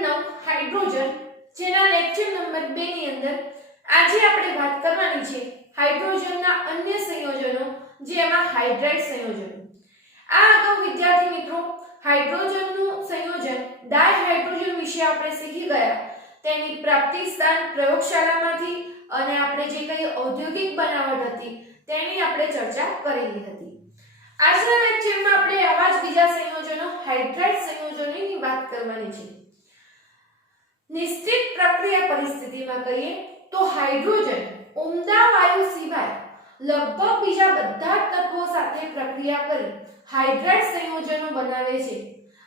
Number 9 hydrogen, જેના lecture number 2 ની અંદર આજે આપણે વાત કરવાની છે હાઇડ્રોજનના અન્ય સંયોજનો, જેમાં હાઇડ્રાઇડ સંયોજનો. આ અગાઉ વિદ્યાર્થી મિત્રો હાઇડ્રોજનનું સંયોજન ડાયહાઇડ્રોજન વિશે આપણે શીખી ગયા. તેની પ્રાપ્તિ સ્થાન પ્રયોગશાળામાંથી અને આપણે જે કંઈ ઔદ્યોગિક બનાવટ હતી તેની આપણે ચર્ચા કરેલી હતી. આજના લેક્ચરમાં આપણે આવા જ બીજા સંયોજનો હાઇડ્રાઇડ સંયોજનોની વાત કરવાની છે. નિશ્ચિત પ્રક્રિયા પરિસ્થિતિમાં કહીએ તો હાઇડ્રોજન ઉમદા વાયુ સિવાય લગભગ બીજા બધા જ તત્વો સાથે પ્રક્રિયા કરી હાઇડ્રાઇડ સંયોજનો બનાવે છે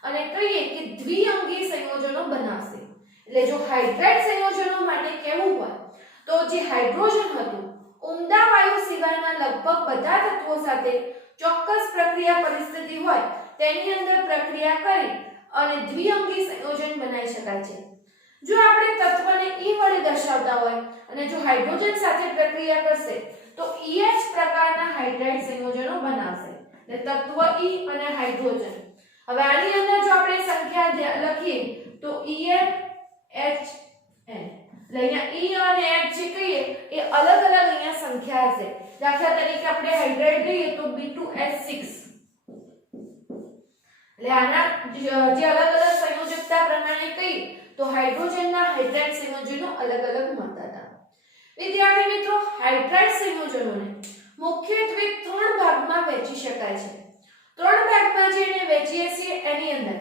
અને કહીએ કે દ્વિઅંગી સંયોજનો બનાવશે. એટલે જો હાઇડ્રાઇડ સંયોજનો માટે કહેવું હોય તો જે હાઇડ્રોજન હતું ઉમદા વાયુ સિવાયના લગભગ બધા તત્વો સાથે ચોક્કસ પ્રક્રિયા પરિસ્થિતિ હોય તેની અંદર પ્રક્રિયા કરી અને દ્વિઅંગી સંયોજન બનાવી શકાય છે. જો આપણે તત્વને E વડે દર્શાવતા હોય અને જો હાઇડ્રોજન સાથે પ્રક્રિયા કરશે તો EH પ્રકારના હાઇડ્રાઇડ સંયોજનો બનાવશે. એટલે તત્વ E અને હાઇડ્રોજન. હવે આની અંદર જો આપણે સંખ્યા લખીએ તો EHN, એટલે અહીંયા E અને H જે કહીએ એ અલગ અલગ અહીંયા સંખ્યા હશે. દાખલા તરીકે આપણે હાઇડ્રાઇડ લઈએ તો B2H6. એટલે આના જે અલગ અલગ સંયોજકતા પ્રમાણે કહીએ તો હાઇડ્રોજનના હાઇડ્રાઇડ સંયોજનો અલગ અલગ મળતા હતા. વિદ્યાર્થી મિત્રો હાઇડ્રાઇડ સંયોજનોને મુખ્યત્વે 3 ભાગમાં વહેંચી શકાય છે. 3 ભાગમાં જેને વહેંચીએ છીએ એની અંદર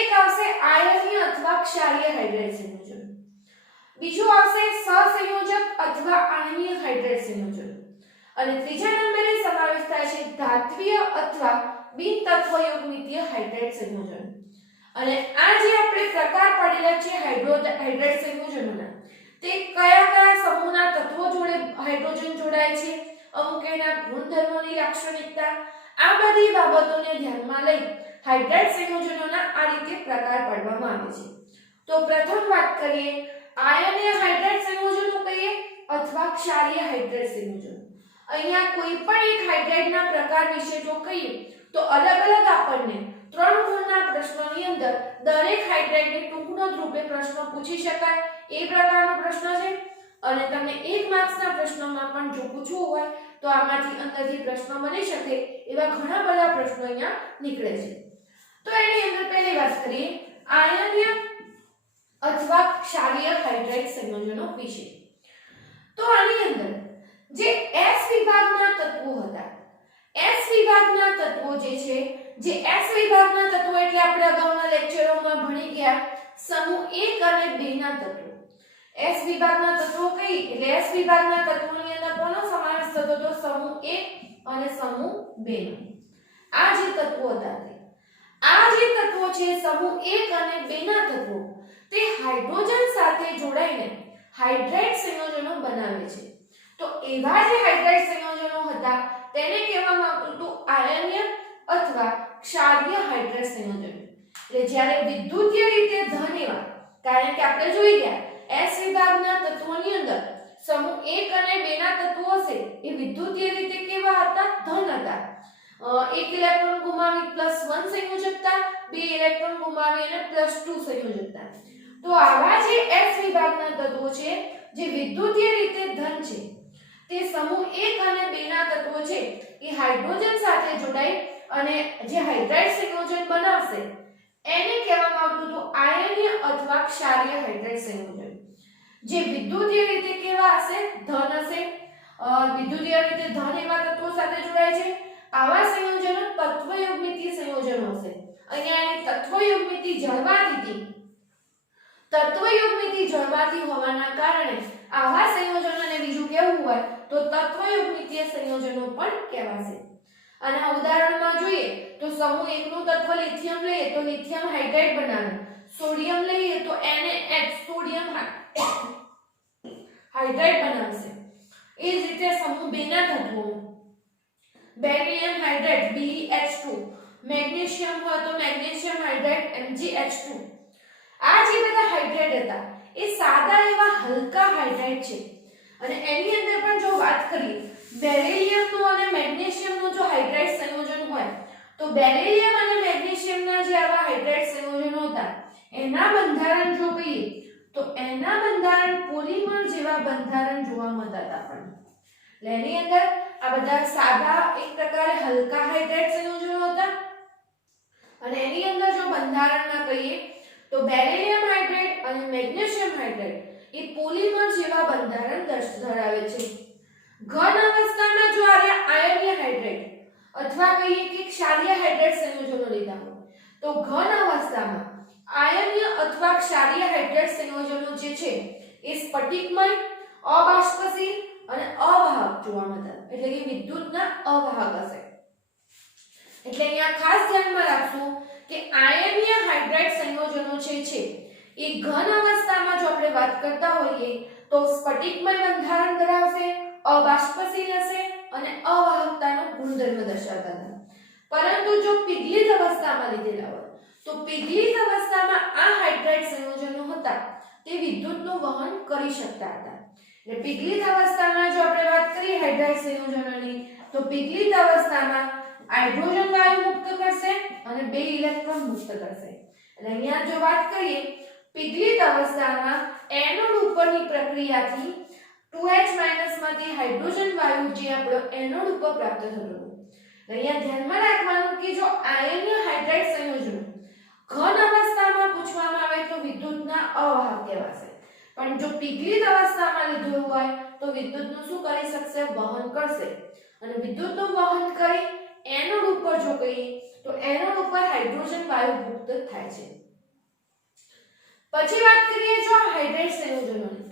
એક આવશે આયનીય અથવા ક્ષારીય હાઇડ્રાઇડ સંયોજન, બીજું આવશે સહસંયોજક અથવા આયનીય હાઇડ્રાઇડ સંયોજન અને ત્રીજા નંબરે સમાવેશ થાય છે ધાત્વિય અથવા બિન તત્વયુગ્મિતીય હાઇડ્રાઇડ સંયોજન. અને આ જે આપણે પ્રકાર પડેલા છે હાઇડ્રાઇડ સંયોજનોના, તે કયા કયા સમૂહના તત્વો જોડે હાઇડ્રોજન જોડાય છે, અમુક એના ગુણધર્મોની લાક્ષણિકતા, આ બધી બાબતોને ધ્યાનમાં લઈ હાઇડ્રાઇડ સંયોજનોના આ રીતે પ્રકાર પાડવામાં આવે છે. તો પ્રથમ વાત કરીએ આયનીય હાઇડ્રાઇડ સંયોજનો કહીએ અથવા ક્ષારીય હાઇડ્રાઇડ સંયોજનો. અહીંયા કોઈ પણ એક હાઇડ્રાઇડના પ્રકાર વિશે જો કહીએ તો અલગ અલગ આપણને 3 ગુણના પ્રશ્નોની અંદર દરેક હાઇડ્રાઇડની ટૂંકનોંધ રૂપે પ્રશ્ન પૂછી શકાય એ પ્રકારનો પ્રશ્ન છે. અને તમને 1 માર્ક્સના પ્રશ્નોમાં પણ જો પૂછવું હોય તો આમાંથી અંદરથી પ્રશ્ન બની શકે એવા ઘણા બધા પ્રશ્નો અહીંયા નીકળે છે. તો એની અંદર પહેલી વાત કરીએ આયનીય અથવા ક્ષારીય હાઇડ્રાઇડ સંયોજનો વિશે. તો આની અંદર જે S વિભાગના તત્વો હતા, S વિભાગના તત્વો જે છે, જે S વિભાગના તત્વો એટલે આપણે અગાઉના લેક્ચરોમાં ભણી ગયા સમૂહ 1 અને 2 ના તત્વો. S વિભાગના તત્વો કઈ એટલે S વિભાગના તત્વોની અંદર કોનો સમાવેશ થતો તો સમૂહ 1 અને સમૂહ 2 નો. આ જે તત્વો હતા આ જે તત્વો છે સમૂહ 1 અને 2 ના તત્વો તે હાઇડ્રોજન સાથે જોડાઈને હાઇડ્રાઇડ સંયોજનો બનાવે છે. તો એવા જે હાઇડ્રાઇડ સંયોજનો હતા તેને કહેવામાં આવતું હતું આયનીય અથવા ક્ષારીય હાઇડ્રાઇડ સંયોજન. એટલે જ્યારે વિદ્યુતીય રીતે ધન એવા, કારણ કે આપણે જોઈ ગયા S વિભાગના તત્વોની અંદર સમૂહ 1 અને 2 ના તત્વો હશે એ વિદ્યુતીય રીતે કેવા હતા? ધન હતા. એક ઇલેક્ટ્રોન ગુમાવી +1 સંયોજકતા, 2 ઇલેક્ટ્રોન ગુમાવી અને +2 સંયોજકતા. તો આવા જે S વિભાગના તત્વો છે જે વિદ્યુતીય રીતે ધન છે તે સમૂહ 1 અને 2 ના તત્વો છે એ હાઇડ્રોજન સાથે જોડાઈ અને જે હાઇડ્રાઇડ સંયોજન બનાવશે એને કહેવામાં આવતું હતું આયનીય અથવા ક્ષારીય હાઇડ્રાઇડ સંયોજન. જે વિદ્યુતીય રીતે કેવા હશે? ધન હશે. વિદ્યુતીય રીતે ધન એવા તત્વો સાથે જોડાય છે. આવા સંયોજનો તત્વયુગ્મિતીય સંયોજનો હશે. અહીંયા એની તત્વયુગ્મિતિ જળવાતી હોવાના કારણે આવા સંયોજનોને બીજું કહેવું હોય તો તત્વયુગ્મિતીય સંયોજનો પણ કહેવાશે. અને આ ઉદાહરણમાં જોઈએ તો સમૂહ 1 નું તત્વ લિથિયમ લઈએ તો લિથિયમ હાઇડ્રાઇડ બનાવે, સોડિયમ લઈએ તો NaH સોડિયમ હાઇડ્રાઇડ બનાવશે. એ જ રીતે સમૂહ 2 ના તત્વો બેરિલિયમ હાઇડ્રાઇડ BeH2, મેગ્નેશિયમ હોય તો મેગ્નેશિયમ હાઇડ્રાઇડ MgH2. આ જે બધા હાઇડ્રાઇડ હતા એ સાદા એવા હલકા હાઇડ્રાઇડ છે. અને એની અંદર પણ જો વાત કરીએ બેરિલિયમનું અને મેગ્નેશિયમનું જો હાઇડ્રાઇડ સંયોજન હોય તો બેરિલિયમ અને મેગ્નેશિયમના જે આવા હાઇડ્રાઇડ સંયોજનો હતા એના બંધારણ જો કહીએ તો એના બંધારણ પોલિમર જેવા બંધારણ જોવા મળતા હતા આપણને. એટલે એની અંદર આ બધા સાદા એક પ્રકારે હલકા હાઇડ્રેટ સંયોજનો હતા અને એની અંદર જો બંધારણના કહીએ તો બેરિલિયમ હાઇડ્રેટ અને મેગ્નેશિયમ હાઇડ્રેટ એ પોલિમર જેવા બંધારણ ધરાવે છે. ઘન અવસ્થામાં જો આયનીય હાઇડ્રેટ અથવા કહીએ કે ક્ષારીય હાઇડ્રેટ સંયોજનો લીધા હોય તો ઘન અવસ્થામાં આયનીય અથવા ક્ષારીય હાઇડ્રેટ સંયોજનો જે છે એ સ્ફટિકમય, અબાષ્પશીલ અને અવાહક જોવા મળતા, એટલે કે વિદ્યુતના અવાહક હશે. એટલે અહીંયા ખાસ ધ્યાનમાં રાખશું કે આયનીય હાઇડ્રેટ સંયોજનો છે એ ઘન અવસ્થામાં જો આપણે વાત કરતા હોઈએ તો સ્ફટિકમય બંધારણ ધરાવશે, અબાષ્પશીલ હશે અને અવાહકતાનો ગુણધર્મ દર્શાવતા હતા. પરંતુ જો પીગલિત અવસ્થામાં લીધેલા હોય તો પીગલિત અવસ્થામાં આ હાઇડ્રેટ સંયોજનો હતા તે વિદ્યુતનું વહન કરી શકતા હતા. એટલે પીગલિત અવસ્થામાં જો આપણે વાત કરીએ હાઇડ્રેટ સંયોજનોની તો પીગલિત અવસ્થામાં હાઇડ્રોજન વાયુ મુક્ત કરશે અને 2 ઇલેક્ટ્રોન મુક્ત કરશે. અને અહીંયા જો વાત કરીએ પીગલિત અવસ્થામાં એનોડ ઉપરની પ્રક્રિયાથી 2H- માંથી હાઇડ્રોજન વાયુ જે આપણો એનોડ ઉપર પ્રાપ્ત થતો હતો. અહીંયા ધ્યાનમાં રાખવાનું કે જો આયનીય હાઇડ્રેટ સંયોજનો ઘન અવસ્થામાં પૂછવામાં આવે તો વિદ્યુતના અવાહક કહેવાશે, પણ જો પીગલિત અવસ્થામાં લીધું હોય તો વિદ્યુતનું શું કરી શકશે? વહન કરશે. અને વિદ્યુતનું વહન કરી એનોડ ઉપર જો કહીએ તો એનોડ ઉપર હાઇડ્રોજન વાયુ મુક્ત થાય છે. પછી વાત કરીએ જો હાઇડ્રેટ સંયોજનોની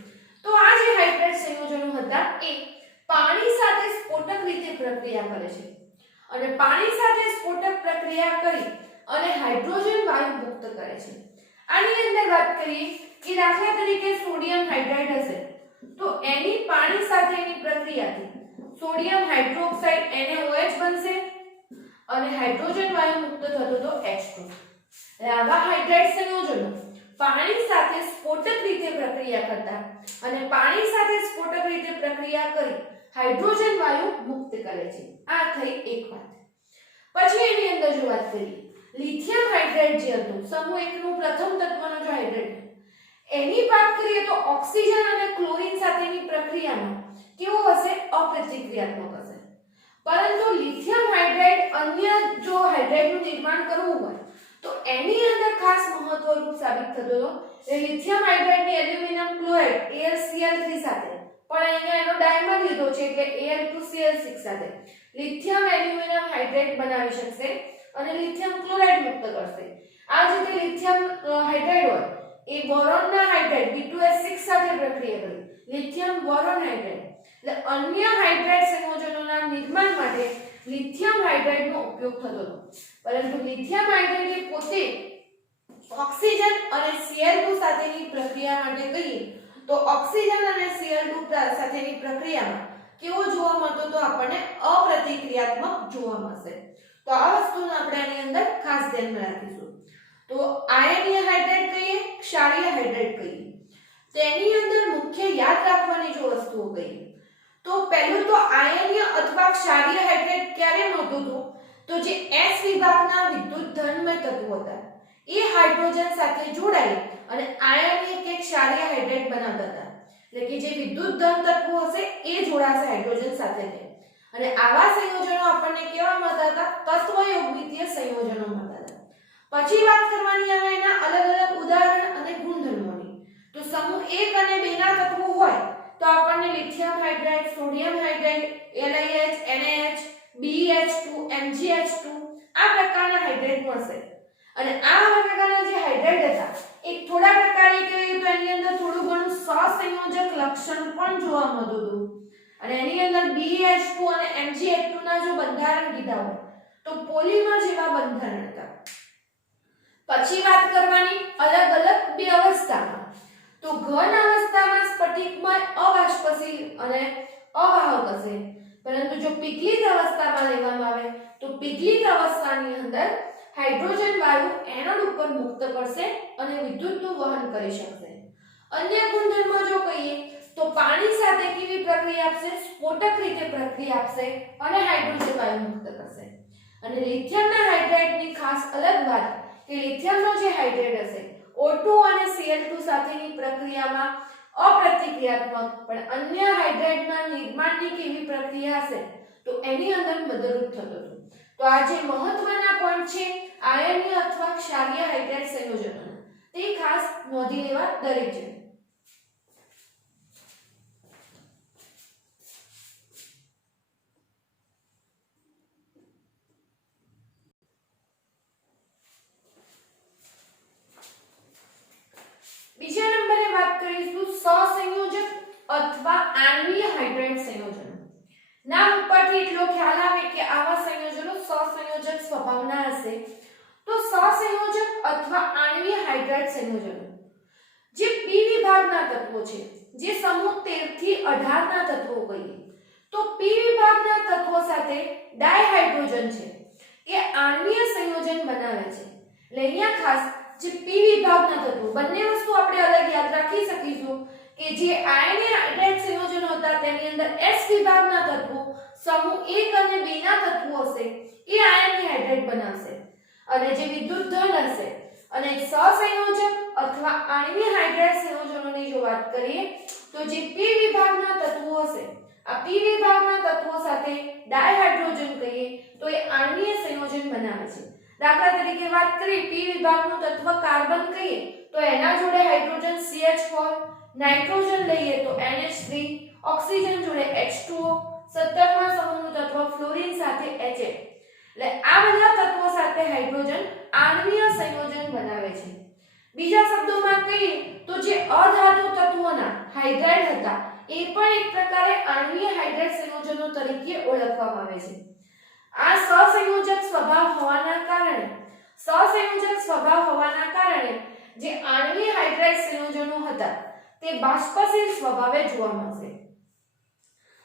તો આ જે હાઇડ્રેટ સંયોજનો હતા એ પાણી સાથે સ્ફોટક રીતે પ્રક્રિયા કરે છે અને પાણી સાથે સ્ફોટક પ્રક્રિયા કરી અને હાઇડ્રોજન વાયુ મુક્ત કરે છે. આની અંદર વાત કરીએ કે દાખલા તરીકે સોડિયમ હાઇડ્રાઇડ હશે તો એની પાણી સાથેની પ્રક્રિયાથી સોડિયમ હાઇડ્રોક્સાઇડ NaOH બનશે અને હાઇડ્રોજન વાયુ મુક્ત થતો તો H2. આવા હાઇડ્રેટ સંયોજનો પાણી સાથે સ્ફોટક રીતે પ્રક્રિયા કરતા અને પાણી સાથે સ્ફોટક રીતે પ્રક્રિયા કરી હાઇડ્રોજન વાયુ મુક્ત કરે છે. આ થઈ એક વાત. પછી એની અંદર જો વાત કરીએ લિથિયમ હાઇડ્રેટ જે હતું સમૂહ 1 નું પ્રથમ તત્વનો જો હાઇડ્રેટ એની વાત કરીએ તો ઓક્સિજન અને ક્લોરીન સાથેની પ્રક્રિયામાં કેવો હશે? અપ્રતિક્રિયાત્મક હશે. પરંતુ લિથિયમ હાઇડ્રેટ અન્ય જો હાઇડ્રેટનું નિર્માણ કરવું હોય તો એની અંદર ખાસ મહત્વરૂપ સાબિત થતો હતો. લિથિયમ હાઇડ્રેટની એલ્યુમિનિયમ ક્લોરાઇડ AlCl3 સાથે પણ અહીંયા એનો ડાયમર લીધો છે એટલે Al2Cl6 સાથે લિથિયમ એલ્યુમિનિયમ હાઇડ્રેટ બનાવી શકશે અને લિથિયમ ક્લોરાઇડ મુક્ત કરશે. આ જે રીતે લિથિયમ હાઇડ્રેટ હોય એ બોરોનના હાઇડ્રેટ B2S6 સાથે પ્રક્રિયા કરી લિથિયમ બોરોન હાઇડ્રેટ. એટલે અન્ય હાઇડ્રેટ સંયોજનોના નિર્માણ માટે લિથિયમ હાઇડ્રેટનો ઉપયોગ થતો હતો. પરંતુ લિથિયમ હાઇડ્રેટ પોતે ઓક્સિજન અને Cl2 સાથેની પ્રક્રિયા માટે કહીએ તો ઓક્સિજન અને Cl2 સાથેની પ્રક્રિયામાં કેવો જોવા મળતો તો આપણને અપ્રતિક્રિયાત્મક જોવા મળશે. તો આ વસ્તુને આપણે આની અંદર ખાસ ધ્યાનમાં રાખીશું. તો આયનીય હાઇડ્રેટ કહીએ, ક્ષારીય હાઇડ્રેટ કહીએ, તેની અંદર મુખ્ય યાદ રાખવાની જો વસ્તુઓ કહીએ તો પહેલું તો આયનીય અથવા ક્ષારીય હાઇડ્રેટ ક્યારે મળતું હતું તો જે S વિભાગના વિદ્યુત ધનમય તત્વો હતા એ હાઇડ્રોજન સાથે જોડાઈ અને આયનીય કે ક્ષારીય હાઇડ્રેટ બનાવતા હતા. એટલે કે જે વિદ્યુત ધન તત્વો હશે એ જોડાશે હાઇડ્રોજન સાથે અને આવા સંયોજનો આપણને કેવા મળતા હતા? તત્વયોગમિતીય સંયોજનો મળતા હતા. પછી વાત કરવાની આવે એના અલગ અલગ ઉદાહરણ અને ગુણધર્મોની. તો સમૂહ 1 અને 2 ના તત્વો હોય તો આપણને lithium hydrate, sodium hydrate, LiH, NaH, BH2, MgH2 આ પ્રકારના હાઇડ્રેટ મળશે. અને આ પ્રકારના જે હાઇડ્રેટ હતા એ થોડા પ્રકારે કહીએ તો એની અંદર થોડું ઘણું સહસંયોજક લક્ષણ પણ જોવા મળતું હતું. અને એની અંદર BH2 અને MgH2 ના જો બંધારણ કીધા હોય તો પોલિમર જેવા બંધારણ હતા. પછી વાત કરવાની અલગ અલગ બે અવસ્થામાં. તો ઘન અવસ્થામાં સ્ફટિકમય, અબાષ્પશીલ અને અવાહક હશે. પરંતુ જો પીગલિત અવસ્થામાં લેવામાં આવે તો પીગલિત અવસ્થાની અંદર હાઇડ્રોજન વાયુ એનોડ ઉપર મુક્ત કરશે અને વિદ્યુતનું વહન કરી શકશે. અન્ય ગુણધર્મો જો કહીએ તો પાણી સાથે કેવી પ્રક્રિયા આપશે? સ્ફોટક રીતે પ્રક્રિયા આપશે અને હાઇડ્રોજન વાયુ મુક્ત કરશે. અને લિથિયમના હાઇડ્રેટની ખાસ અલગ વાત કે લિથિયમનો જે હાઇડ્રેટ હશે O2 અને Cl2 સાથેની પ્રક્રિયામાં અપ્રતિક્રિયાત્મક પણ અન્ય હાઇડ્રાઇડના નિર્માણની કેવી પ્રક્રિયા હશે તો એની અંદર મદદરૂપ થતો હતો. તો આ જે મહત્વના પોઈન્ટ છે આયનીય અથવા ક્ષારીય હાઇડ્રાઇડ સંયોજનોના તે ખાસ નોંધી લેવા દરેક છે. બીજા નંબરે વાત કરીશું સહસંયોજક અથવા આણ્વીય હાઇડ્રાઇડ સંયોજનો. નામ ઉપરથી એટલો ખ્યાલ આવે કે આવા સંયોજનો સહસંયોજક સ્વભાવના હશે. તો સહસંયોજક અથવા આણ્વીય હાઇડ્રાઇડ સંયોજનો જે P વિભાગના તત્વો છે, જે સમૂહ 13 થી 18 ના તત્વો કહીએ તો P વિભાગના તત્વો સાથે ડાયહાઇડ્રોજન છે એ આણ્વીય સંયોજન બનાવે છે. એટલે અહીંયા ખાસ જે P વિભાગના તત્વો બંને વસ્તુ આપણે અલગ યાદ રાખી શકીશું કે જે આયનીય હાઇડ્રાઇડ સંયોજનો હતા તેની અંદર S વિભાગના તત્વો સમૂહ 1 અને 2 ના તત્વો હશે એ આયનીય હાઇડ્રાઇડ બનાવશે અને જે વિદ્યુત ધન હશે અને સહસંયોજક અથવા આણ્વીય હાઇડ્રાઇડ સંયોજનોની જો વાત કરીએ તો જે P વિભાગના તત્વો હશે આ P વિભાગના તત્વો સાથે ડાયહાઇડ્રોજન કહીએ તો એ આણ્વીય સંયોજન બનાવે છે. દાખલા તરીકે વાત કરીએ P વિભાગનું તત્વ કાર્બન કહીએ તો એના જોડે હાઇડ્રોજન CH4, નાઇટ્રોજન લઈએ તો NH3, ઓક્સિજન જોડે H2O, 17મા સમૂહનું તત્વ ફ્લોરિન સાથે HF. એટલે આ બધા તત્વો સાથે હાઇડ્રોજન આણ્વીય સંયોજન બનાવે છે. બીજા શબ્દોમાં કહીએ તો જે અધાતુ તત્વોના હાઇડ્રાઇડ હતા એ પણ એક પ્રકારે આણ્વીય હાઇડ્રાઇડ સંયોજનો તરીકે ઓળખવામાં આવે છે. આ સહસંયોજક સ્વભાવ હોવાના કારણે જે આણ્વીય હાઇડ્રાઇડ સંયોજનો હતા તે બાષ્પશીલ સ્વભાવે જોવા મળશે.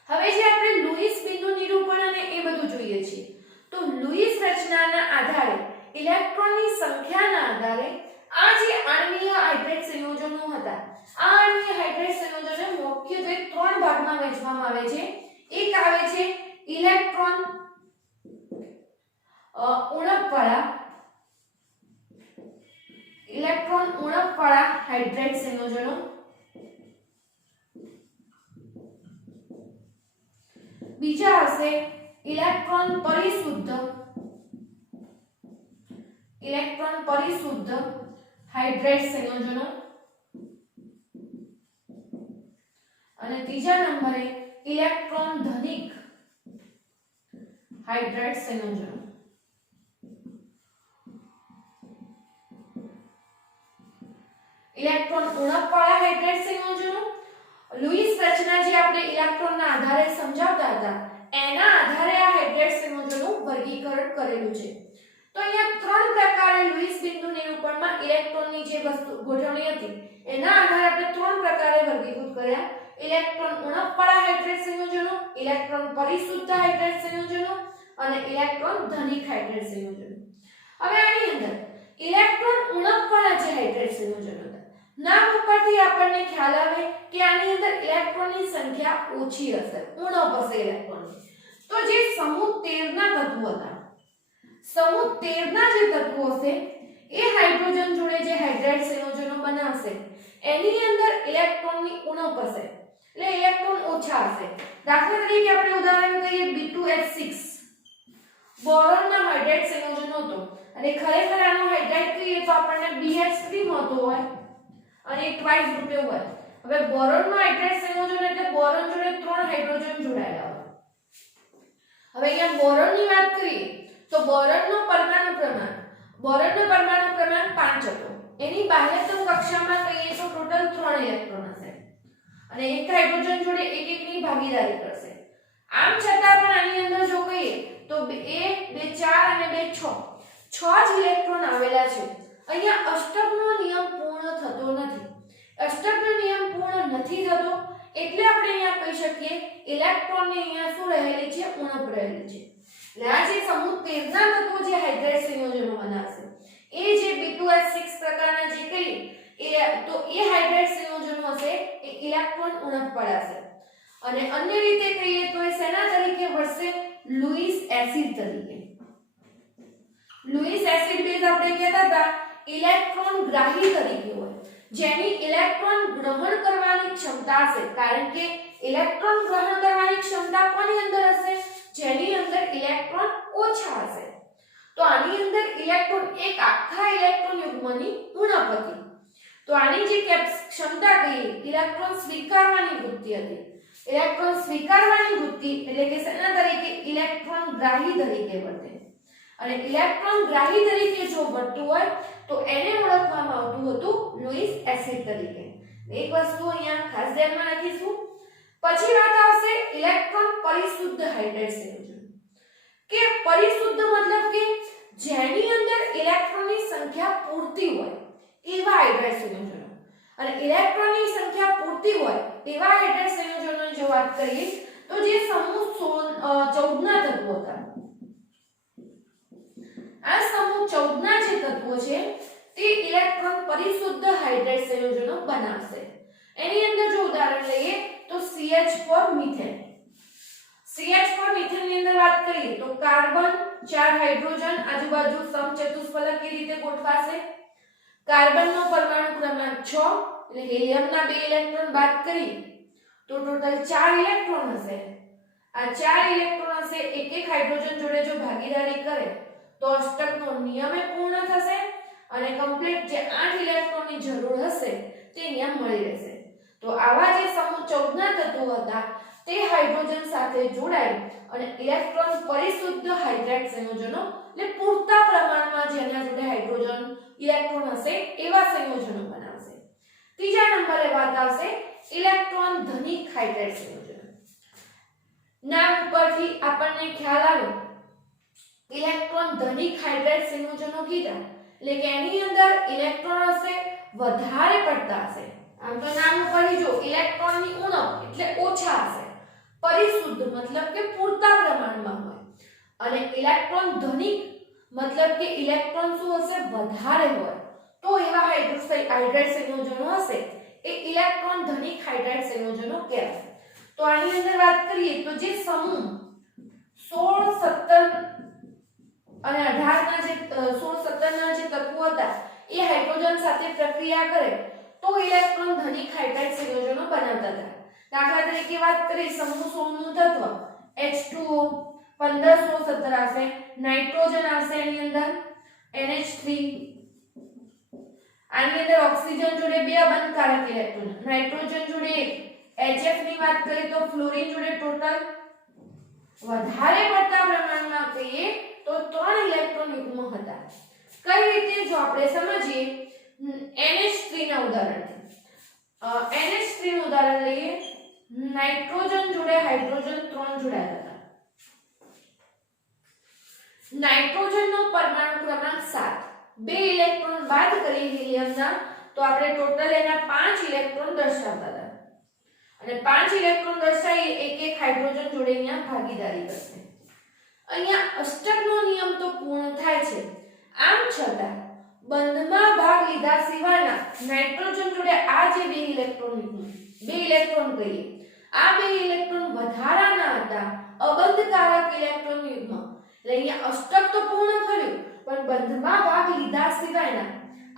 હવે જે આપણે લુઈસ બિંદુ નિરૂપણ અને એ બધું જોઈએ છીએ તો લુઈસ રચનાના આધારે ઇલેક્ટ્રોનની સંખ્યાના આધારે આ જે આણ્વીય હાઇડ્રાઇડ સંયોજનો હતા આ આણ્વીય હાઇડ્રાઇડ સંયોજનો મુખ્યત્વે 3 ભાગમાં વહેંચવામાં આવે છે. એક આવે છે ઇલેક્ટ્રોન ઉણપવાળા હાઇડ્રાઇડ સંયોજનો, બીજા હશે ઇલેક્ટ્રોન પરિશુદ્ધ હાઇડ્રાઇડ સંયોજનો અને ત્રીજા નંબરે ઇલેક્ટ્રોન ધનિક હાઇડ્રાઇડ સંયોજનો. ઇલેક્ટ્રોન ઉણપવાળા હાઇડ્રાઇડ સંયોજનો લુઈસ રચના જે આપણે ઇલેક્ટ્રોનના આધારે સમજાવતા હતા એના આધારે આ હાઇડ્રાઇડ સંયોજનનું વર્ગીકરણ કરેલું છે. તો અહીંયા 3 પ્રકારે લુઈસ બિંદુ નિરૂપણમાં ઇલેક્ટ્રોનની જે વસ્તુ ગોઠવણી હતી એના આધારે આપણે 3 પ્રકારે વર્ગીકૃત કર્યા. ઇલેક્ટ્રોન ઉણપવાળા હાઇડ્રાઇડ સંયોજનો, ઇલેક્ટ્રોન પરિશુદ્ધ હાઇડ્રાઇડ સંયોજનો અને ઇલેક્ટ્રોન ધનિક હાઇડ્રાઇડ સંયોજનો. હવે આની અંદર ઇલેક્ટ્રોન ઉણપવાળા જે હાઇડ્રાઇડ સંયોજનો હતા નામ ઉપરથી આપણને ખ્યાલ આવે કે આની અંદર ઇલેક્ટ્રોનની સંખ્યા ઓછી હશે, ઉણપ હશે ઇલેક્ટ્રોનની. તો જે સમૂહ 13 ના તત્વો હતા સમૂહ 13 ના જે તત્વો હશે એ હાઇડ્રોજન જોડે જે હાઇડ્રાઇડ સંયોજનો બનાવશે એની અંદર ઇલેક્ટ્રોનની ઉણપ હશે એટલે ઇલેક્ટ્રોન ઓછા હશે. દાખલા તરીકે આપણે ઉદાહરણ કહીએ B2H6 બોરોનના હાઇડ્રાઇડ સંયોજન હતો અને ખરેખર આનો હાઇડ્રાઇડ કહીએ તો આપણને BH3 મળતો હોય અને ટ્વાઇસ રૂપે હોય. હવે બોરોનનો હાઇડ્રાઇડ સંયોજન એટલે બોરોન જોડે 3 હાઇડ્રોજન જોડાયેલા હોય. હવે અહીંયા બોરોનની વાત કરીએ તો બોરોનનો પરમાણુ ક્રમાંક 5 હતો. એની બાહ્યતમ કક્ષામાં કહીએ તો ટોટલ 3 ઇલેક્ટ્રોન હશે અને એક હાઇડ્રોજન જોડે એકની ભાગીદારી કરશે. આમ છતાં પણ આની અંદર જો કહીએ તો 2 2 4 અને 2 6 જ ઇલેક્ટ્રોન આવેલા છે. અહીંયા અષ્ટકનો નિયમ પૂર્ણ થતો નથી. અષ્ટકનો નિયમ પૂર્ણ નથી થતો એટલે આપણે અહીંયા કહી શકીએ ઇલેક્ટ્રોનની અહીંયા શું રહેલી છે, ઉણપ રહેલી છે. એટલે આ જે સમૂહ 13 ના તત્વો જે હાઇડ્રાઇડ સંયોજનો બનાવશે એ જે B2H6 પ્રકારના જે કહીએ એ હાઇડ્રાઇડ સંયોજનો હશે એ ઇલેક્ટ્રોન ઉણપવાળા છે. અને અન્ય રીતે કહીએ તો એ શેના તરીકે વર્તે? લુઈસ એસિડ તરીકે. લુઈસ એસિડ બેઝ આપણે કહેતા હતા ઇલેક્ટ્રોન ગ્રાહી તરીકે હોય, જેની ઇલેક્ટ્રોન ગ્રહણ કરવાની ક્ષમતા હશે, કારણ કે ઇલેક્ટ્રોન ગ્રહણ કરવાની ક્ષમતા કોની અંદર હશે? જેની અંદર ઇલેક્ટ્રોન ઓછા હશે. તો આની અંદર ઇલેક્ટ્રોન એક આખા ઇલેક્ટ્રોન યુગ્મની ઉણપ હતી. તો આની જે ક્ષમતા કહીએ ઇલેક્ટ્રોન સ્વીકારવાની વૃત્તિ હતી. ઇલેક્ટ્રોન સ્વીકારવાની વૃત્તિ એટલે કે શેના તરીકે? ઇલેક્ટ્રોન ગ્રાહી તરીકે વર્તે. અને ઇલેક્ટ્રોન ગ્રાહી તરીકે જો વર્તતું હોય તો એને ઓળખવામાં આવતું હતું લુઈસ એસિડ તરીકે. એક વસ્તુ અહીંયા ખાસ ધ્યાનમાં રાખીશું. પછી વાત આવશે ઇલેક્ટ્રોન પરિશુદ્ધ હાઇડ્રાઇડ સંયોજન. કે પરિશુદ્ધ મતલબ કે જેની અંદર ઇલેક્ટ્રોનની સંખ્યા પૂરતી હોય એવા હાઇડ્રાઇડ સંયોજનો. અને ઇલેક્ટ્રોનની સંખ્યા પૂરતી હોય એવા હાઇડ્રાઇડ સંયોજનોની જો વાત કરીએ તો જે સમૂહ 14 ના તત્વો હતા. આ સમૂહ 14 ના જે તત્વો છે તે ઇલેક્ટ્રોન પરિશુદ્ધ હાઇડ્રાઇડ સંયોજનો બનાવશે. એની અંદર જો ઉદાહરણ લઈએ તો CH4 મિથેન. CH4 મિથેન ની અંદર વાત કરીએ તો કાર્બન 4 હાઇડ્રોજન આજુબાજુ સમચતુષ્ફલક એ રીતે ગોઠવાશે. કાર્બનનો પરમાણુ ક્રમાંક 6 એટલે હિલિયમના 2 ઇલેક્ટ્રોન બાદ કરી તો ટોટલ 4 ઇલેક્ટ્રોન હશે. આ 4 ઇલેક્ટ્રોન હશે એક એક હાઇડ્રોજન જોડે જો ભાગીદારી કરે તો અષ્ટકનો નિયમ પૂર્ણ થશે અને કમ્પ્લીટ જે 8 ઇલેક્ટ્રોનની જરૂર હશે તે નિયમ મળી રહેશે. તો આવા જે સમૂહ 14 ના તત્વો હતા તે હાઇડ્રોજન સાથે જોડાઈ અને ઇલેક્ટ્રોન પરિશુદ્ધ હાઇડ્રાઇડ સંયોજનો એટલે પૂરતા પ્રમાણમાં જેના જોડે હાઇડ્રોજન ઇલેક્ટ્રોન હશે એવા સંયોજનો બનાવશે. ત્રીજા નંબરે વાત આવશે ઇલેક્ટ્રોન ધનિક હાઇડ્રાઇડ સંયોજન. નામ ઉપરથી આપણને ખ્યાલ આવે ઇલેક્ટ્રોન ધનિક હાઇડ્રાઇડ સંયોજનો કીધા એટલે કે એની અંદર ઇલેક્ટ્રોન હશે વધારે પડતા હશે. આમ તો નામ ઉપરથી જો ઇલેક્ટ્રોનની ઉણપ એટલે ઓછા હશે. પરિશુદ્ધ મતલબ કે પૂરતા પ્રમાણમાં હોય અને ઇલેક્ટ્રોન ધનિક મતલબ કે ઇલેક્ટ્રોન શું હશે? વધારે હોય. તો એવા હાઇડ્રાઇડ સંયોજનો હશે એ ઇલેક્ટ્રોન ધનિક હાઇડ્રાઇડ સંયોજનો કહેવાય. તો આની અંદર વાત કરીએ તો જે સમૂહ 16 17 અને 18 ના જે 16 17 ના જે તત્વો હતા એ હાઇડ્રોજન સાથે પ્રક્રિયા કરે તો ઇલેક્ટ્રોન ધનિક હાઇડ્રાઇડ સંયોજનો બનાવતા હતા. દાખલા તરીકે વાત કરીએ સમૂહ 16 નું તત્વ H2O 15 16 17 આવશે. નાઇટ્રોજન આવશે એની અંદર NH3. આની અંદર ઓક્સિજન જોડે 2 અબંધકારક ઇલેક્ટ્રોન, નાઇટ્રોજન જોડે 1, HF ની વાત કરીએ તો ફ્લોરીન જોડે ટોટલ વધારે પડતા પ્રમાણમાં કહીએ તો 3 ઇલેક્ટ્રોન યુગ્મ હતા. કઈ રીતે જો આપણે સમજીએ NH3 ના ઉદાહરણથી. NH3 નું ઉદાહરણ લઈએ. નાઇટ્રોજન જોડે હાઇડ્રોજન 3 જોડાયેલા હતા. નાઇટ્રોજનનો પરમાણુ ક્રમાંક 7, 2 ઇલેક્ટ્રોન બાદ કરી હિલિયમના તો આપણે ટોટલ એના 5 ઇલેક્ટ્રોન દર્શાવતા હતા. અને 5 ઇલેક્ટ્રોન દર્શાવી એક એક હાઇડ્રોજન જોડે અહીંયા ભાગીદારી કરશે. અહીંયા અષ્ટકનો નિયમ તો પૂર્ણ થાય છે. આમ છતાં બંધમાં ભાગ લીધા સિવાયના નાઇટ્રોજન જોડે આ જે 2 ઇલેક્ટ્રોન કહીએ આ 2 ઇલેક્ટ્રોન વધારાના હતા અબંધકારક ઇલેક્ટ્રોન યુગ્મ. એટલે અહીંયા અષ્ટક તો પૂર્ણ થયું પણ બંધમાં ભાગ લીધા સિવાયના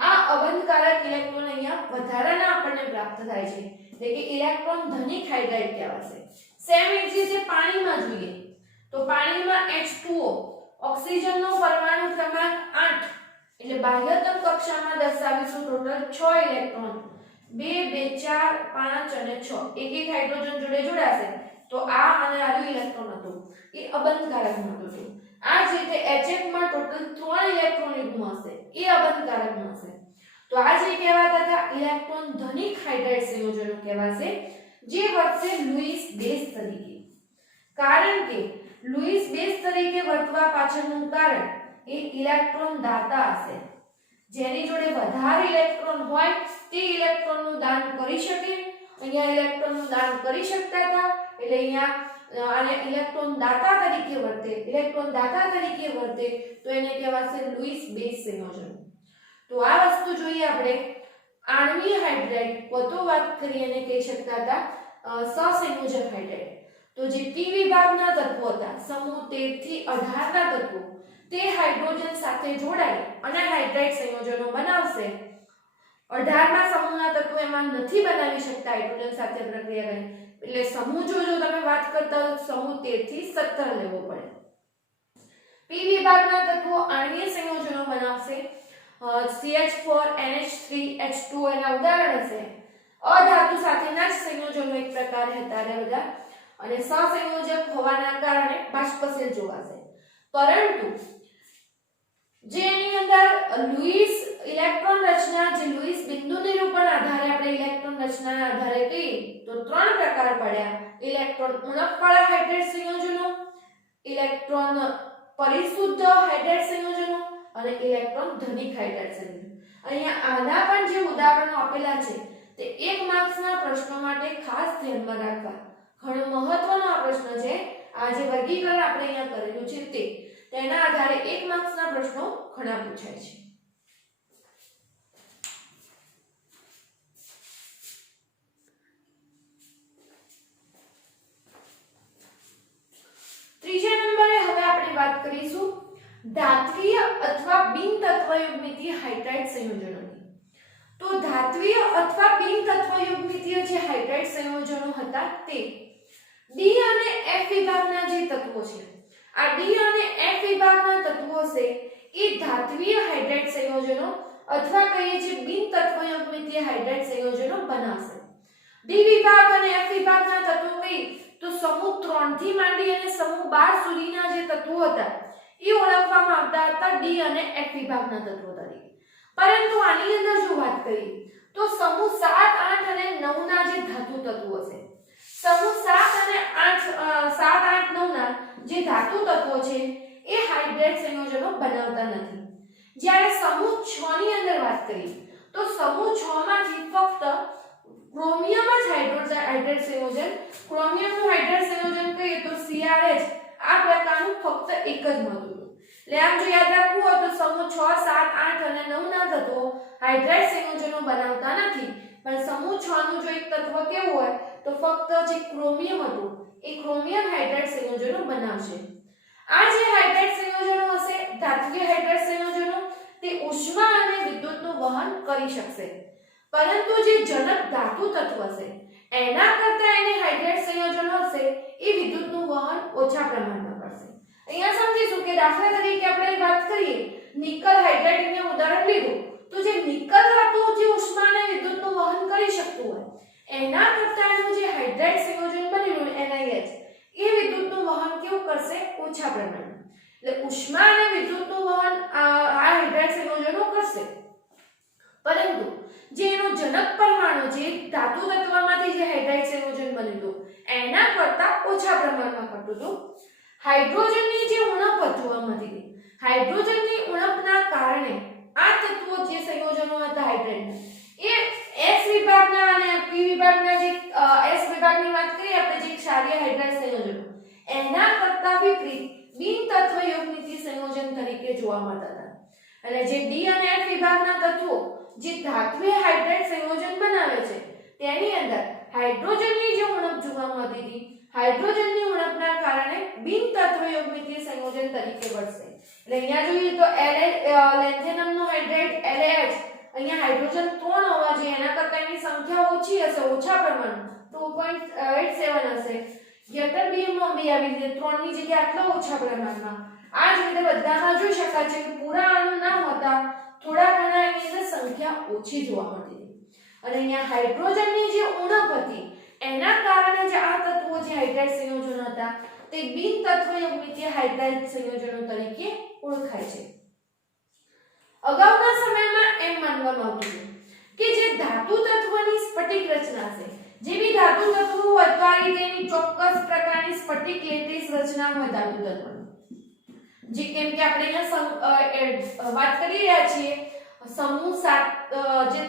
આ અબંધકારક ઇલેક્ટ્રોન અહીંયા વધારાના આપણને પ્રાપ્ત થાય છે. એટલે કે ઇલેક્ટ્રોન ધનિક હાઇડ્રાઇડ કહેવાશે. સેમ એ જ રીતે પાણીમાં જોઈએ તો પાણીમાં H2O ઓક્સિજનનો પરમાણુ ક્રમાંક 8 એટલે બાહ્યતમ કક્ષામાં દર્શાવીશું ટોટલ 6 ઇલેક્ટ્રોન 2 2 4 5 અને 6 એક એક હાઇડ્રોજન જોડે જોડાશે તો આ અને આનું ઇલેક્ટ્રોન હતું એ અબંધકારક હતું. આ જ રીતે HF માં ટોટલ 3 ઇલેક્ટ્રોન યુગ્મ હશે એ અબંધકારક હશે. તો આ જે કહેવાતા હતા ઇલેક્ટ્રોન ધનિક હાઇડ્રાઇડ સંયોજનો કહેવાશે જે વર્તશે લુઈસ બેઝ તરીકે. કારણ કે લુઈસ બેઝ તરીકે વર્તવા પાછળનું કારણ એ ઇલેક્ટ્રોન દાતા હશે. જેની જોડે વધારે ઇલેક્ટ્રોન હોય તે ઇલેક્ટ્રોનનું દાન કરી શકે. અહીંયા ઇલેક્ટ્રોનનું દાન કરી શકતા હતા એટલે અહીંયા આને ઇલેક્ટ્રોન દાતા તરીકે વર્તે તો એને કહેવાશે લુઈસ બેઝ સંયોજન. તો આ વસ્તુ જોઈએ આપણે આણ્વીય હાઇડ્રાઇડ કોતો વાત કરી અને કહી શકતા હતા સહસંયોજક હાઇડ્રાઇડ. તો જે P વિભાગના તત્વો હતા સમૂહ 13 થી 18 ના તત્વો તે હાઇડ્રોજન સાથે જોડાઈ અને હાઇડ્રાઇડ સંયોજનો બનાવશે. 18મા સમૂહના તત્વો એમાં નથી બનાવી શકતા હાઇડ્રોજન સાથે પ્રક્રિયા કરી, એટલે સમૂહ જો તમે વાત કરતા હો સમૂહ 13 થી 17 લેવો પડે. પી વિભાગના તત્વો આણ્વીય સંયોજનો બનાવશે. CH4NH3H2 એના ઉદાહરણ છે. અધાતુ સાથેના જ સંયોજનો એક પ્રકારે હતા બધા અને સહસંયોજક હોવાના કારણે બાષ્પશીલ જોવાશે. પરંતુ જે એની અંદર લુઈસ ઇલેક્ટ્રોન રચના, જે લુઈસ બિંદુ નિરૂપણ આધારે આપણે ઇલેક્ટ્રોન રચનાના આધારે કહીએ તો 3 પ્રકાર પડ્યા. ઇલેક્ટ્રોન ઉણપવાળા હાઇડ્રેટ સંયોજનો, ઇલેક્ટ્રોન પરિશુદ્ધ હાઇડ્રેટ સંયોજનો અને ઇલેક્ટ્રોન ધનિક હાઇડ્રેટ સંયોજનો. અહીંયા આના પણ જે ઉદાહરણો આપેલા છે તે 1 માર્ક્સના પ્રશ્નો માટે ખાસ ધ્યાનમાં રાખવા. ઘણો મહત્વનો આ પ્રશ્ન છે. આ જે વર્ગીકરણ આપણે અહીંયા કરેલું છે તેના આધારે 1 માર્ક્સના પ્રશ્નો ઘણા પૂછાય છે. ત્રીજા નંબરે હવે આપણે વાત કરીશું ધાત્વીય અથવા બિન તત્વયુગ્મિતીય હાઇડ્રાઇડ સંયોજનોની. તો ધાત્વીય અથવા બિન તત્વયુગ્મિતીય જે હાઇડ્રાઇડ સંયોજનો હતા તે ડી અને એફ વિભાગના જે તત્વો છે, આ ડી અને એફ વિભાગના તત્વો છે એ ધાત્વીય હાઇડ્રાઇડ સંયોજનો અથવા કહીએ છીએ બિન તત્વયુગ્મિતીય હાઇડ્રાઇડ સંયોજનો બનાવશે. ડી વિભાગ અને એફ વિભાગના તત્વો કઈ તો સમૂહ 3 થી માંડી અને સમૂહ 12 સુધીના જે તત્વો હતા એ ઓળખવામાં આવતા હતા ડી અને એફ વિભાગના તત્વો તરીકે. પરંતુ આની અંદર જો વાત કરીએ તો સમૂહ 7, 8 અને 9 ના જે ધાતુ તત્વો છે, સમૂહ 7 અને 8 9 ના જે ધાતુ તત્વો છે એ હાઇડ્રેટ સંયોજનો બનાવતા નથી. જ્યારે સમૂહ 6 ની અંદર વાત કરીએ તો સમૂહ 6 માંથી ફક્ત ક્રોમિયમ જ હાઇડ્રેટ સંયોજન, ક્રોમિયમનું હાઇડ્રેટ સંયોજન કહીએ તો CrH આ પ્રકારનું ફક્ત એક જ મળતું હતું. એટલે આમ જો યાદ રાખવું હોય તો સમૂહ 6, 7, 8 અને 9 ના તત્વો હાઇડ્રેટ સંયોજનો બનાવતા નથી, પણ સમૂહ 6 નું જો એક તત્વ કેવું હોય તો ફક્ત જે ક્રોમિયમ હતું એ ક્રોમિયમ હાઇડ્રેટ સંયોજનો બનાવશે. આ જે હાઇડ્રેટ સંયોજનો હશે, ધાત્વિય હાઇડ્રેટ સંયોજનો, તે ઉષ્મા અને વિદ્યુતનું વહન કરી શકશે. પરંતુ જે જનક ધાતુ તત્વ છે એના કરતા એને હાઇડ્રેટ સંયોજનો હશે એ વિદ્યુતનું વહન ઓછા પ્રમાણમાં કરશે. અહીંયા સમજીશું કે દાખલા તરીકે આપણે વાત કરીએ નિકલ હાઇડ્રેટનું ઉદાહરણ લીધું તો જે નિકલ ધાતુ જે ઉષ્મા અને વિદ્યુતનું વહન કરી શકતું હોય એના કરતા એનું જે હાઇડ્રેટ સંયોજન બનેલું NiH એ વિદ્યુતનું વહન કેવું કરશે? ઓછા પ્રમાણમાં. એટલે ઉષ્મા અને વિદ્યુતનું વહન આ હાઇડ્રેટ સંયોજનો કરશે, પરંતુ જે એનો જનક પરમાણુ જે ધાતુ તત્વમાંથી જે હાઇડ્રેટ સંયોજન બનેલું એના કરતા ઓછા પ્રમાણમાં કરતું હતું. હાઇડ્રોજનની જે ઉણપ જોવા મળી, હાઇડ્રોજનની ઉણપના કારણે આ તત્વો જે સંયોજનો હતા હાઇડ્રેટના એ S વિભાગના અને P વિભાગના જે S વિભાગની વાત કરીએ આપણે જે ક્ષારીય હાઇડ્રેટ સંયોજનો એના કરતા વિપરીત બિન તત્વયુગ્મિતીય સંયોજન તરીકે જોવા મળતા હતા. એટલે જે D અને F વિભાગના તત્વો જે ધાત્વિય હાઇડ્રેટ સંયોજન બનાવે છે તેની અંદર હાઇડ્રોજનની જે ઉણપ જોવા મળતી હતી, હાઇડ્રોજનની ઉણપના કારણે બિન તત્વયુગ્મિતીય સંયોજન તરીકે વર્તે. એટલે અહીંયા જોઈએ તો લેન્થેનમનું હાઇડ્રેટ LAH અહીંયા હાઇડ્રોજન 3 હોવા જોઈએ, એના કરતા એની સંખ્યા ઓછી હશે, ઓછા પ્રમાણમાં 2.87 હશે. યટરબિયમમાં બી આવી રીતે 3 ની જગ્યાએ આટલા ઓછા પ્રમાણમાં. આ જ રીતે બધામાં જોઈ શકાય છે કે પૂરા અણુ ના હોતા થોડા ઘણા એની અંદર સંખ્યા ઓછી જોવા મળતી. અને અહીંયા હાઇડ્રોજનની જે ઉણપ હતી એના કારણે જે આ તત્વો જે હાઇડ્રેટ સંયોજનો હતા તે બિન તત્વયુગ્મિતીય હાઇડ્રેટ સંયોજનો તરીકે ઓળખાય છે. અગાઉના સમયમાં એમ માનવામાં આવતું હતું કે જે ધાતુ તત્વની સ્ફટિક રચના છે, જેવી ધાતુ તત્વો હોય તો આ રીતે એની ચોક્કસ પ્રકારની સ્ફટિક લેટિસ રચના હોય ધાતુ તત્વની. જે કેમ કે આપણે અહીંયા વાત કરી રહ્યા છીએ સમૂહ 7 જે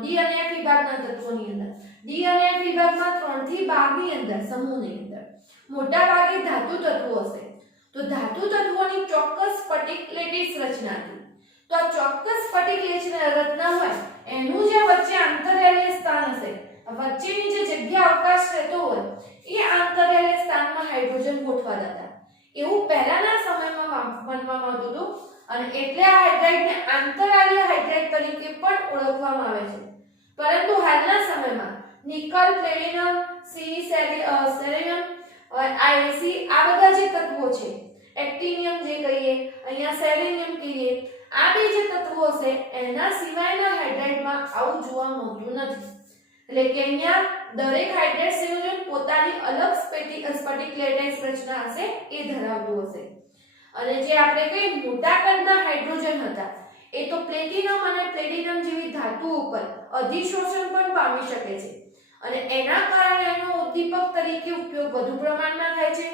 ડી અને એફ વિભાગના તત્વોની અંદર, ડી અને એફ વિભાગમાં 3 થી 12 ની અંદર સમૂહની અંદર મોટા ભાગે ધાતુ તત્વો હશે. તો ધાતુ તત્વોની ચોક્કસ સ્ફટિક લેટિસ રચના હતી. તો આ ચોક્કસ સ્ફટિક રચના હોય એનું જે વચ્ચે આંતરરેલીય સ્થાન હશે, વચ્ચેની જે જગ્યા અવકાશ રહેતો હોય એ આંતરરેલીય સ્થાનમાં હાઇડ્રોજન ગોઠવાતા હતા. એવું પહેલાના સમયમાં માનવામાં આવતું હતું અને એટલે આ હાઇડ્રાઇડને આંતરાલીય હાઇડ્રાઇડ તરીકે પણ ઓળખવામાં આવે છે. પરંતુ હાલના સમયમાં નિકલ, પ્લેટિનમ, સેલેનિયમ, આયસી આ બધા જે તત્વો છે, એક્ટિનિયમ જે કહીએ, અહીંયા સેલેનિયમ કહીએ, આ બે જે તત્વો છે એના સિવાયના હાઇડ્રાઇડમાં આવું જોવા મળતું નથી. એટલે કે અહીંયા દરેક હાઇડ્રાઇડ સંયોજન પોતાની અલગ સ્ફટિક લેટાઇસ રચના હશે એ ધરાવતું હશે. અને જે આપણે કઈ મોટા કદના હાઇડ્રોજન હતા એ તો પ્લેટિનમ અને પ્લેટિનમ જેવી ધાતુઓ ઉપર અધિશોષણ પણ પામી શકે છે અને એના કારણે એનો ઉદ્દીપક તરીકે ઉપયોગ વધુ પ્રમાણમાં થાય છે.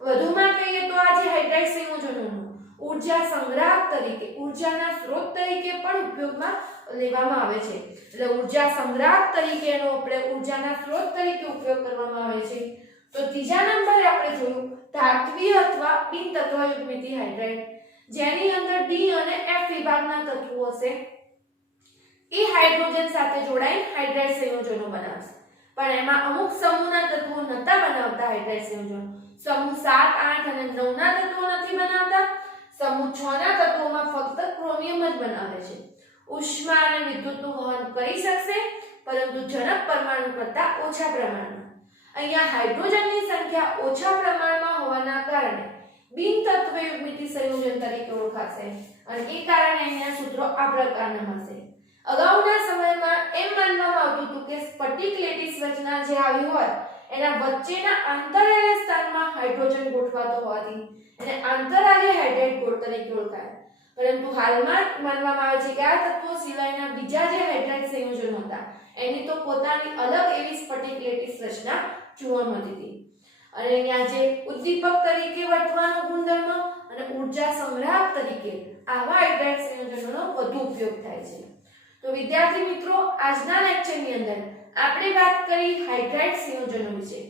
વધુમાં કહીએ તો આ જે હાઇડ્રાઇડ સંયોજનોનો ઊર્જા સંગ્રાહક તરીકે, ઊર્જાના સ્ત્રોત તરીકે પણ ઉપયોગમાં લેવામાં આવે છે. એટલે ઊર્જા સંગ્રાહક તરીકે એનો આપણે ઊર્જાના સ્ત્રોત તરીકે ઉપયોગ કરવામાં આવે છે. તો ત્રીજા નંબરે આપણે જોયું ધાત્વીય અથવા બિન તત્વયુગ્મિત હાઇડ્રાઇડ, જેની અંદર ડી અને એફ વિભાગના તત્વો હશે એ હાઇડ્રોજન સાથે જોડાઈને હાઇડ્રાઇડ સંયોજનો બનાવશે. પણ એમાં અમુક સમૂહના તત્વો નતા બનાવતા હાઇડ્રાઇડ સંયોજનો. સમૂહ 7, 8 અને 9 ના તત્વો નથી બનાવતા. સમૂહ 6 ના તત્વોમાં ફક્ત ક્રોમિયમ જ બનાવે છે. ઉષ્મા અને વિદ્યુતનું વહન કરી શકશે પરંતુ જનક પરમાણુ કરતા ઓછા પ્રમાણમાં. અહીંયા હાઇડ્રોજનની સંખ્યા ઓછા પ્રમાણમાં હોવાના કારણે બિન તત્વયુગ્મિત સંયોજન તરીકે ઓળખાશે અને એ કારણે અહીંયા સૂત્રો આ પ્રકારના હશે. અગાઉના સમયમાં એમ માનવામાં આવતું હતું કે સ્ફટિક લેટિસ રચના જે આવી હોય એના વચ્ચેના આંતરાલીય સ્થાનમાં હાઇડ્રોજન ગોઠવાતો હોવાથી એને આંતરાલીય હાઇડ્રાઇડ ગોળ તરીકે ઓળખાય. પરંતુ હાલમાં માનવામાં આવે છે કે આ તત્વો સિવાયના બીજા જે હાઇડ્રાઇડ સંયોજનો હતા એની તો પોતાની અલગ એવી સ્ફટિક લેટિસ રચના જોવા મળતી હતી. અને અહીંયા જે ઉદ્દીપક તરીકે વર્તવાનો ગુણધર્મ અને ઊર્જા સંગ્રાહક તરીકે આવા હાઇડ્રાઇડ સંયોજનોનો વધુ ઉપયોગ થાય છે. તો વિદ્યાર્થી મિત્રો, આજના લેક્ચરની અંદર આપણે વાત કરી હાઇડ્રાઇડ સંયોજનો વિશે.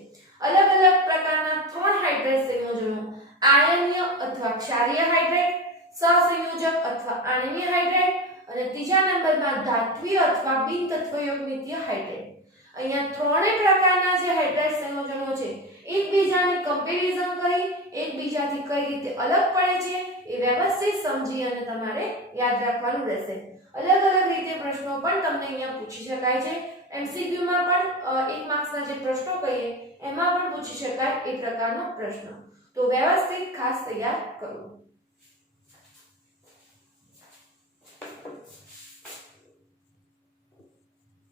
અલગ અલગ પ્રકારના 3 હાઇડ્રાઇડ સંયોજનો, આયનીય અથવા ક્ષારીય હાઇડ્રાઇડ, સહસંયોજક અથવા આણ્વીય હાઇડ્રાઇડ અને ત્રીજા નંબરમાં ધાત્વીય અથવા બિન તત્વયુગ્મિત હાઇડ્રાઇડ. અહીંયા ત્રણેય પ્રકારના જે હાઇડ્રાઇડ સંયોજનો છે એકબીજાની કમ્પેરિઝન કરી એકબીજાથી કઈ રીતે અલગ પડે છે એ વ્યવસ્થિત સમજી અને તમારે યાદ રાખવાનું રહેશે. અલગ અલગ રીતે પ્રશ્નો પણ તમને અહીંયા પૂછી શકાય છે. MCQ માં પણ 1 માર્ક્સના જે પ્રશ્નો કહીએ એમાં પણ પૂછી શકાય એ પ્રકારનો પ્રશ્ન. તો વ્યવસ્થિત ખાસ તૈયાર કરો.